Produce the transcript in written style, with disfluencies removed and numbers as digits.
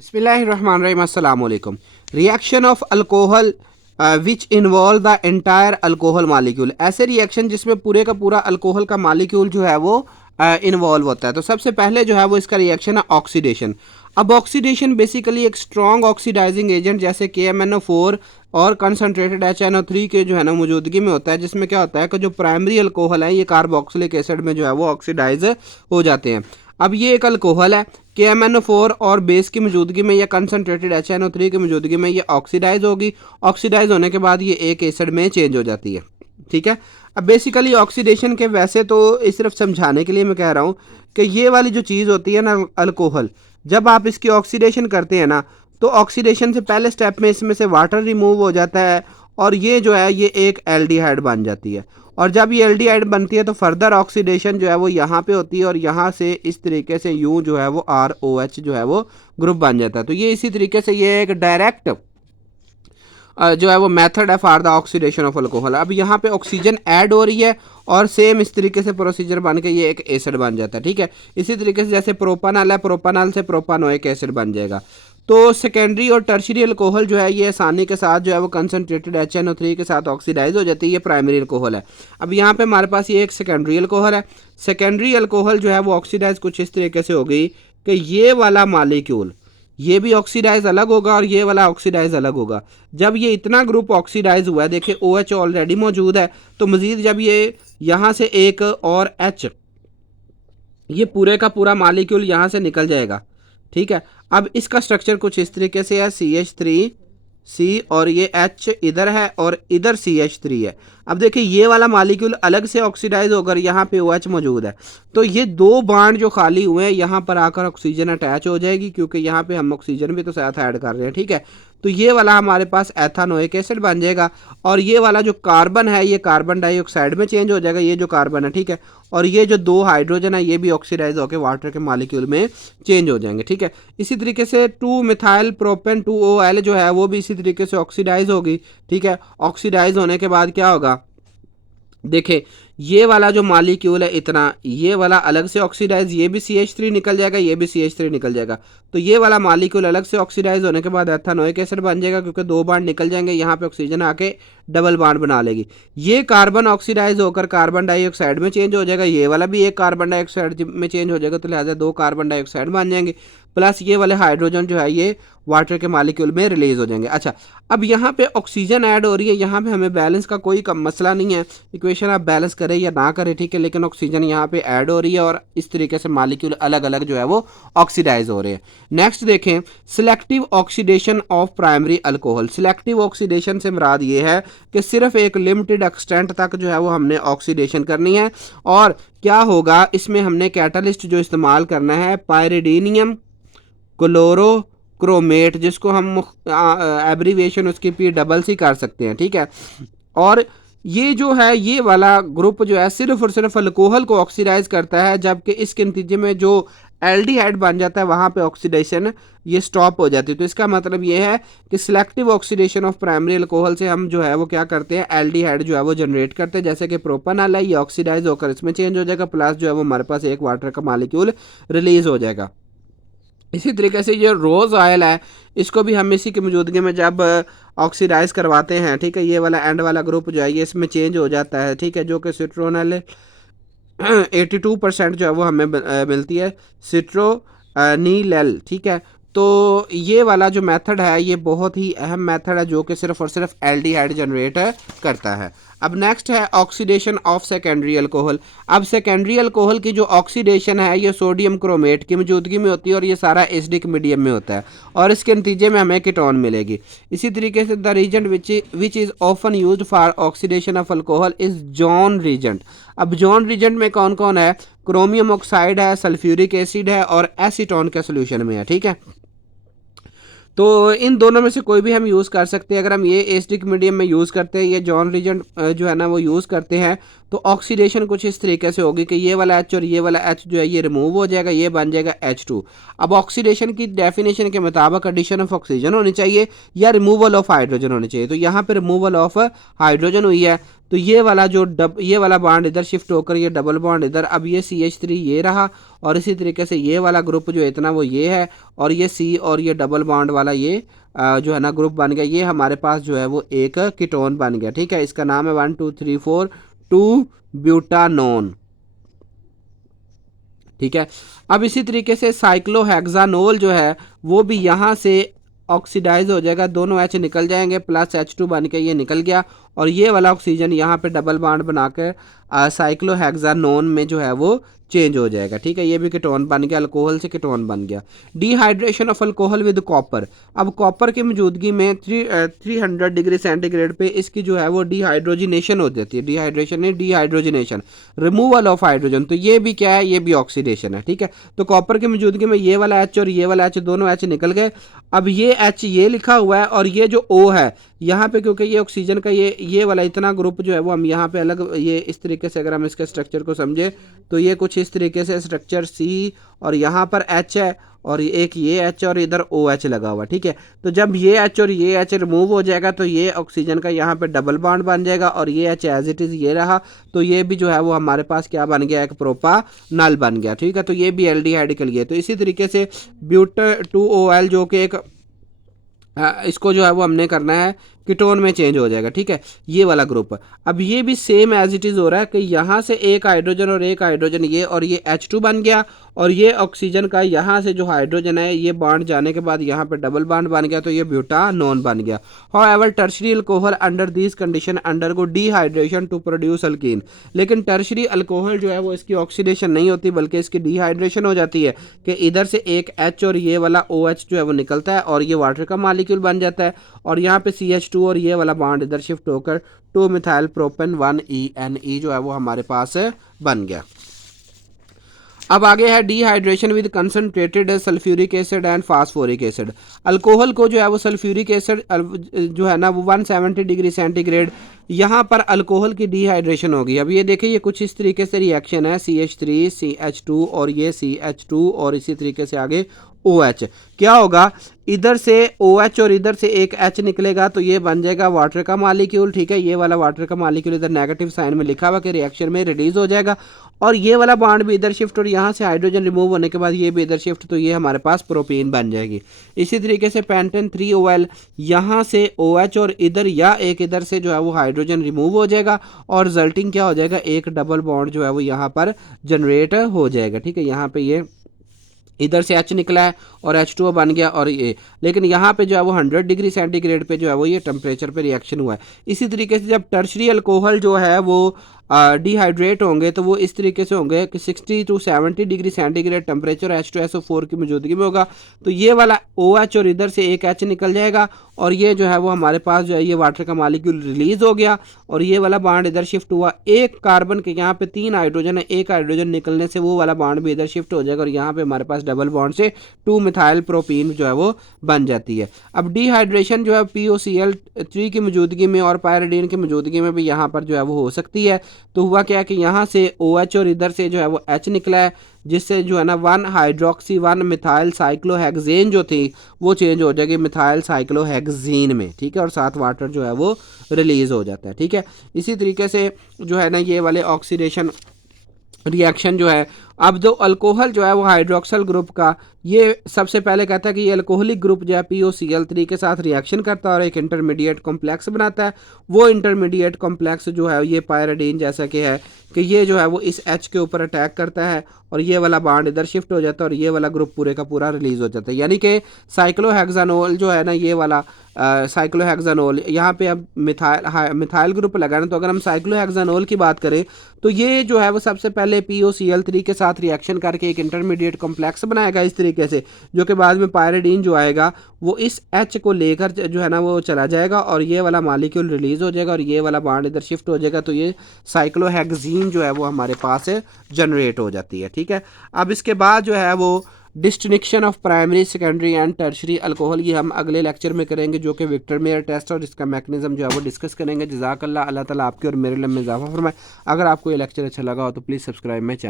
बिस्मिल्लाहिर्रहमानिर्रहीम अस्सलाम वालेकुम। Reaction of alcohol which involve the entire alcohol molecule. ऐसे रिएक्शन जिसमें पूरे का पूरा अल्कोहल का मालिक्यूल जो है वो इन्वॉल्व होता है। तो सबसे पहले जो है वो इसका रिएक्शन है ऑक्सीडेशन। अब ऑक्सीडेशन बेसिकली एक स्ट्रॉन्ग ऑक्सीडाइजिंग एजेंट जैसे KMnO4 और कंसनट्रेटेड HNO3 के जो है ना मौजूदगी में होता है, जिसमें क्या होता है कि जो प्राइमरी अल्कोहल है ये कार्बोक्सिलिक एसिड में जो है वो ऑक्सीडाइज हो जाते हैं। अब ये एक अल्कोहल है, KMnO4 और बेस की मौजूदगी में या कंसनट्रेटेड HNO3 की मौजूदगी में ये ऑक्सीडाइज होगी। ऑक्सीडाइज होने के बाद ये एक एसिड में चेंज हो जाती है। ठीक है। अब बेसिकली ऑक्सीडेशन के वैसे तो इस सिर्फ समझाने के लिए मैं कह रहा हूँ कि ये वाली जो चीज़ होती है ना अल्कोहल, जब आप इसकी ऑक्सीडेशन करते हैं ना तो ऑक्सीडेशन से पहले स्टेप में इसमें से वाटर रिमूव हो जाता है और ये जो है ये एक एल्डिहाइड बन जाती है। और जब ये एल्डिहाइड बनती है तो फर्दर ऑक्सीडेशन जो है वो यहाँ पे होती है और यहाँ से इस तरीके से यूँ जो है वो ROH जो है वो ग्रुप बन जाता है। तो ये इसी तरीके से ये एक डायरेक्ट जो है वो मेथड है for the oxidation of alcohol. अब यहाँ पे ऑक्सीजन ऐड हो रही है और सेम इस तरीके से प्रोसीजर बन के ये एक एसिड बन जाता है। ठीक है। इसी तरीके से जैसे प्रोपानॉल है, प्रोपानॉल से प्रोपानोइक एसिड बन जाएगा। तो सेकेंडरी और टर्शरी अल्कोहल जो है ये आसानी के साथ जो है वो कंसनट्रेटेड HNO3 के साथ ऑक्सीडाइज हो जाती है। ये प्राइमरी अल्कोहल है। अब यहाँ पे हमारे पास ये एक सेकेंडरी अल्कोहल है। सेकेंडरी अल्कोहल जो है वो ऑक्सीडाइज कुछ इस तरीके से हो गई कि ये वाला मालिक्यूल ये भी ऑक्सीडाइज अलग होगा और ये वाला ऑक्सीडाइज अलग होगा। जब ये इतना ग्रुप ऑक्सीडाइज हुआ है, देखिए OH ऑलरेडी मौजूद है, तो मजीद जब ये यहाँ से एक और H, ये पूरे का पूरा मालिक्यूल यहाँ से निकल जाएगा। ठीक है। अब इसका स्ट्रक्चर कुछ इस तरीके से है, CH3C और ये H इधर है और इधर CH3 है। अब देखिए ये वाला मालिक्यूल अलग से ऑक्सीडाइज होकर यहाँ पे OH मौजूद है, तो ये दो बांड जो खाली हुए हैं यहाँ पर आकर ऑक्सीजन अटैच हो जाएगी, क्योंकि यहाँ पे हम ऑक्सीजन भी तो साथ ऐड कर रहे हैं। ठीक है। तो ये वाला हमारे पास एथानोइक एसिड बन जाएगा और ये वाला जो कार्बन है ये कार्बन डाइऑक्साइड में चेंज हो जाएगा, ये जो कार्बन है। ठीक है। और ये जो दो हाइड्रोजन है ये भी ऑक्सीडाइज होकर वाटर के मॉलिक्यूल में चेंज हो जाएंगे। ठीक है। इसी तरीके से 2 मिथाइल प्रोपेन 2OL जो है वो भी इसी तरीके से ऑक्सीडाइज होगी। ठीक है। ऑक्सीडाइज होने के बाद क्या होगा, देखें ये वाला जो मॉलिक्यूल है इतना, ये वाला अलग से ऑक्सीडाइज, ये भी CH3 निकल जाएगा, ये भी CH3 निकल जाएगा। तो ये वाला मॉलिक्यूल अलग से ऑक्सीडाइज होने के बाद एथानोइक एसिड बन जाएगा, क्योंकि दो बांड निकल जाएंगे, यहाँ पे ऑक्सीजन आके डबल बांड बना लेगी। ये कार्बन ऑक्सीडाइज होकर कार्बन डाइऑक्साइड में चेंज हो जाएगा, ये वाला भी एक कार्बन डाइऑक्साइड में चेंज हो जाएगा, तो लिहाजा दो कार्बन डाइऑक्साइड बन जाएंगे। प्लस ये वाले हाइड्रोजन जो है ये वाटर के मॉलिक्यूल में रिलीज हो जाएंगे। अच्छा, अब यहाँ पे ऑक्सीजन ऐड हो रही है, यहाँ पे हमें बैलेंस का कोई मसला नहीं है, इक्वेशन आप बैलेंस करें या ना करें। ठीक है। लेकिन ऑक्सीजन यहाँ पे ऐड हो रही है और इस तरीके से मॉलिक्यूल अलग अलग जो है वो ऑक्सीडाइज हो रहे हैं। नेक्स्ट देखें, selective oxidation of primary alcohol. Selective oxidation से मुराद ये है कि सिर्फ एक लिमिटेड एक्सटेंट तक जो है वो हमने ऑक्सीडेशन करनी है। और क्या होगा, इसमें हमने कैटालिस्ट जो इस्तेमाल करना है पायरिडीनियम क्लोरोक्रोमेट, जिसको हम एब्रीविएशन उसकी PCC कर सकते हैं। ठीक है। और ये जो है ये वाला ग्रुप जो है सिर्फ और सिर्फ अल्कोहल को ऑक्सीडाइज करता है, जबकि इसके नतीजे में जो एल्डिहाइड बन जाता है वहाँ पे ऑक्सीडेशन ये स्टॉप हो जाती है। तो इसका मतलब ये है कि selective oxidation of primary alcohol से हम जो है वो क्या करते हैं, एल्डिहाइड जो है वो जनरेट करते हैं। जैसे कि प्रोपानॉल है, ये ऑक्सीडाइज होकर इसमें चेंज हो जाएगा, प्लस जो है वो हमारे पास एक वाटर का मॉलिक्यूल रिलीज हो जाएगा। इसी तरीके से ये रोज़ ऑयल है, इसको भी हम इसी की मौजूदगी में जब ऑक्सीडाइज करवाते हैं, ठीक है, ये वाला एंड वाला ग्रुप जो है ये इसमें चेंज हो जाता है। ठीक है। जो कि सिट्रोनल 82% जो है वो हमें मिलती है, सिट्रोनीलेल। ठीक है। तो ये वाला जो मेथड है ये बहुत ही अहम मेथड है, जो कि सिर्फ और सिर्फ एल्डिहाइड जनरेट करता है। अब नेक्स्ट है ऑक्सीडेशन ऑफ सेकेंडरी अल्कोहल। अब सेकेंडरी अल्कोहल की जो ऑक्सीडेशन है ये सोडियम क्रोमेट की मौजूदगी में होती है और ये सारा एसिडिक मीडियम में होता है और इसके नतीजे में हमें कीटोन मिलेगी। इसी तरीके से the reagent which is often used for oxidation of alcohol is Jones reagent. अब जॉन रीजेंट में कौन कौन है, क्रोमियम ऑक्साइड है, सल्फ्यूरिक एसिड है और एसीटोन के सोल्यूशन में है। ठीक है। तो इन दोनों में से कोई भी हम यूज़ कर सकते हैं। अगर हम ये एसिडिक मीडियम में यूज़ करते हैं, ये जॉन रीजेंट जो है ना वो यूज़ करते हैं, तो ऑक्सीडेशन कुछ इस तरीके से होगी कि ये वाला H और ये वाला H जो है ये रिमूव हो जाएगा, ये बन जाएगा H2। अब ऑक्सीडेशन की डेफिनेशन के मुताबिक एडिशन ऑफ ऑक्सीजन होनी चाहिए या रिमूवल ऑफ हाइड्रोजन होनी चाहिए। तो यहाँ पे रिमूवल ऑफ हाइड्रोजन हुई है, तो ये वाला जो ये वाला बॉन्ड इधर शिफ्ट होकर ये डबल बॉन्ड इधर, अब ये CH3 ये रहा, और इसी तरीके से ये वाला ग्रुप जो इतना वो ये है, और ये C और ये डबल बॉन्ड वाला ये जो है ना ग्रुप बन गया, ये हमारे पास जो है वो एक कीटोन बन गया। ठीक है, इसका नाम है 1 2 3 4 2 ब्यूटानोन। ठीक है, अब इसी तरीके से साइक्लोहेक्सानोल जो है वो भी यहाँ से ऑक्सीडाइज हो जाएगा, दोनों H निकल जाएंगे, प्लस H2 बन के ये निकल गया, और ये वाला ऑक्सीजन यहाँ पे डबल बॉन्ड बनाकर साइक्लोहेक्सानोन में जो है वो चेंज हो जाएगा। ठीक है, ये भी कीटोन बन गया, अल्कोहल से कीटोन बन गया। Dehydration of alcohol with copper, अब कॉपर की मौजूदगी में 300 डिग्री सेंटीग्रेड पे इसकी जो है वो डिहाइड्रोजिनेशन हो जाती है, डिहाइड्रेशन नहीं डिहाइड्रोजिनेशन, रिमूवल ऑफ हाइड्रोजन। तो ये भी क्या है, ये भी ऑक्सीडेशन है। ठीक है, तो कॉपर की मौजूदगी में ये वाला H और ये वाला H दोनों H निकल गए, अब ये H ये लिखा हुआ है, और ये जो O है यहाँ पे, क्योंकि ये ऑक्सीजन का ये वाला इतना ग्रुप जो है वो हम यहाँ पे अलग, ये इस तरीके से अगर हम इसके स्ट्रक्चर को समझे तो ये कुछ इस तरीके से स्ट्रक्चर C, और यहाँ पर H है, और एक ये H और इधर OH लगा हुआ। ठीक है, तो जब ये H और ये H रिमूव हो जाएगा तो ये ऑक्सीजन का यहाँ पे डबल बॉन्ड बन जाएगा, और ये H एज इट इज़ ये रहा, तो ये भी जो है वो हमारे पास क्या बन गया, एक प्रोपानॉल बन गया। ठीक है, तो ये भी एल्डिहाइड के लिए। तो इसी तरीके से ब्यूटा-2-OL जो कि एक इसको जो है वो हमने करना है कीटोन में चेंज हो जाएगा। ठीक है, ये वाला ग्रुप, अब ये भी सेम एज इट इज़ हो रहा है कि यहाँ से एक हाइड्रोजन और एक हाइड्रोजन ये, और ये H2 बन गया, और ये ऑक्सीजन का यहाँ से जो हाइड्रोजन है ये बॉन्ड जाने के बाद यहाँ पे डबल बॉन्ड बन गया, तो ये ब्यूटानोन बन गया। However tertiary alcohol under this condition undergo dehydration to produce alkene, लेकिन टर्शरी अल्कोहल जो है वो इसकी ऑक्सीडेशन नहीं होती बल्कि इसकी डिहाइड्रेशन हो जाती है, कि इधर से एक H और ये वाला OH जो है वो निकलता है, और ये वाटर का मालिक्यूल बन जाता है, और यहाँ पे CH2 और ये वाला बॉन्ड इधर शिफ्ट होकर 2 मिथाइल प्रोपेन 1-ENE जो है वो हमारे पास बन गया। अब आगे है dehydration with concentrated sulphuric acid and phosphoric acid. Alcohol को जो है वो सल्फ्यूरिक एसिड जो है ना वो 170 डिग्री सेंटीग्रेड, यहाँ पर अल्कोहल की डिहाइड्रेशन होगी। अब ये देखिए, ये कुछ इस तरीके से रिएक्शन है, CH3 CH2 और ये CH2 और इसी तरीके से आगे OH। क्या होगा, इधर से OH और इधर से एक H निकलेगा, तो ये बन जाएगा वाटर का मालिक्यूल। ठीक है, ये वाला वाटर का मालिक्यूल इधर नेगेटिव साइन में लिखा हुआ कि रिएक्शन में रिलीज हो जाएगा, और ये वाला बॉन्ड भी इधर शिफ्ट, और यहाँ से हाइड्रोजन रिमूव होने के बाद ये भी इधर शिफ्ट, तो ये हमारे पास प्रोपीन बन जाएगी। इसी तरीके से पेंटेन 3OL, यहाँ से OH और इधर या एक इधर से जो है वो हाइड्रोजन रिमूव हो जाएगा, और रिजल्टिंग क्या हो जाएगा, एक डबल बॉन्ड जो है वो यहाँ पर जनरेट हो जाएगा। ठीक है, यहाँ पे ये इधर से H निकला है और H2O बन गया, और ये लेकिन यहाँ पे जो है वो 100 डिग्री सेंटीग्रेड पे जो है वो ये टेम्परेचर पे रिएक्शन हुआ है। इसी तरीके से जब टर्शरी अल्कोहल जो है वो डिहाइड्रेट होंगे तो वो इस तरीके से होंगे कि 60 to 70 degree centigrade temperature H2SO4 की मौजूदगी में होगा, तो ये वाला OH और इधर से एक H निकल जाएगा, और ये जो है वो हमारे पास जो है ये वाटर का मालिक्यूल रिलीज हो गया, और ये वाला बॉन्ड इधर शिफ्ट हुआ, एक कार्बन के यहाँ पे 3 हाइड्रोजन है, एक हाइड्रोजन निकलने से वो वाला बॉन्ड भी इधर शिफ्ट हो जाएगा, और यहाँ पे हमारे पास डबल बॉन्ड से 2 मिथाइल प्रोपीन जो है वो बन जाती है। अब डिहाइड्रेशन जो है POCl3 की मौजूदगी में और पायरिडीन की मौजूदगी में भी यहाँ पर जो है वो हो सकती है। तो हुआ क्या कि यहाँ से OH और इधर से जो है वो H निकला है, जिससे जो है ना 1 हाइड्रोक्सी 1 मिथाइल साइक्लोहेक्सेन जो थी वो चेंज हो जाएगी मिथाइल साइक्लोहेक्सीन में। ठीक है, और साथ वाटर जो है वो रिलीज हो जाता है। ठीक है, इसी तरीके से जो है ना ये वाले ऑक्सीडेशन रिएक्शन जो है, अब जो अल्कोहल जो है वो हाइड्रोक्सल ग्रुप का ये सबसे पहले कहता है कि ये अल्कोहलिक ग्रुप जो है POCl3 के साथ रिएक्शन करता है और एक इंटरमीडिएट कॉम्प्लेक्स बनाता है। वो इंटरमीडिएट कॉम्प्लेक्स जो है ये पायरिडीन जैसा कि है कि ये जो है वो इस H के ऊपर अटैक करता है, और ये वाला बॉन्ड इधर शिफ्ट हो जाता है, और ये वाला ग्रुप पूरे का पूरा रिलीज हो जाता है। यानी कि साइक्लोहेक्सानोल जो है ना ये वाला साइक्लोहेक्सानोल, यहाँ पे अब मिथाइल ग्रुप लगाना, तो अगर हम साइक्लोहेक्सानोल की बात करें तो ये जो है वो सबसे पहले POCl3 के साथ रिएक्शन करके एक इंटरमीडिएट कॉम्प्लेक्स बनाएगा इस तरीके से, जो कि बाद में पायरिडीन जो आएगा वो इस H को लेकर जो है ना वो चला जाएगा, और ये वाला मालिक्यूल रिलीज हो जाएगा, और ये वाला बॉन्ड इधर शिफ्ट हो जाएगा, तो ये साइक्लोहेक्सीन जो है वो हमारे पास जनरेट हो जाती है। ठीक है, अब इसके बाद जो है वो distinction of primary secondary and tertiary alcohol, ये हम अगले लेक्चर में करेंगे, जो कि विक्टर मेयर टेस्ट और इसका मैकेनिज्म जो है वो डिस्कस करेंगे। जज़ाकल्लाह, अल्लाह ताला आपके और मेरे इल्म में इजाफा फरमाए। अगर आपको ये लेक्चर अच्छा लगा हो तो प्लीज़ सब्सक्राइब माय चैनल।